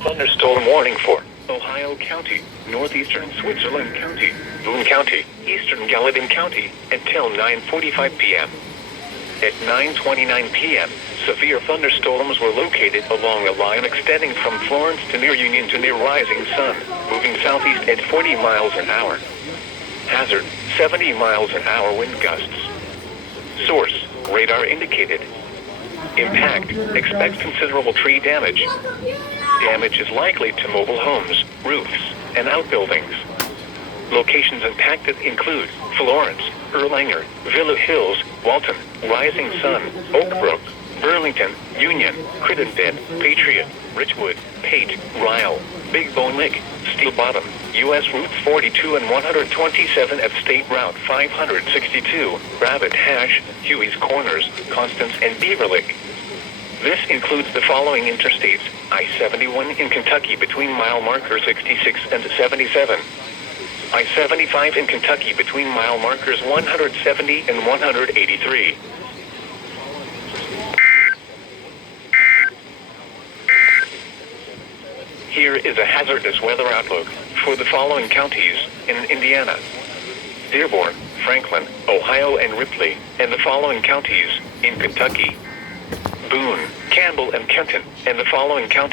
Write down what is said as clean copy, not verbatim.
Thunderstorm warning for Ohio County, northeastern Switzerland County, Boone County, eastern Gallatin County, until 9:45 p.m. At 9:29 p.m., severe thunderstorms were located along a line extending from Florence to near Union to near Rising Sun, moving southeast at 40 miles an hour. Hazard, 70 miles an hour wind gusts. Source, radar indicated. Impact, expect considerable tree damage. Damage is likely to mobile homes, roofs, and outbuildings. Locations impacted include Florence, Erlanger, Villa Hills, Walton, Rising Sun, Oak Brook, Burlington, Union, Crittenden, Patriot, Richwood, Pate, Ryle, Big Bone Lick, Steel Bottom, U.S. Routes 42 and 127 F State Route 562, Rabbit Hash, Huey's Corners, Constance, and Beaver Lake. This includes the following interstates: I-71 in Kentucky between mile markers 66 and 77. I-75 in Kentucky between mile markers 170 and 183. Here is a hazardous weather outlook for the following counties in Indiana: Dearborn, Franklin, Ohio, and Ripley, and the following counties in Kentucky: Boone, Campbell, and Kenton, and the following counties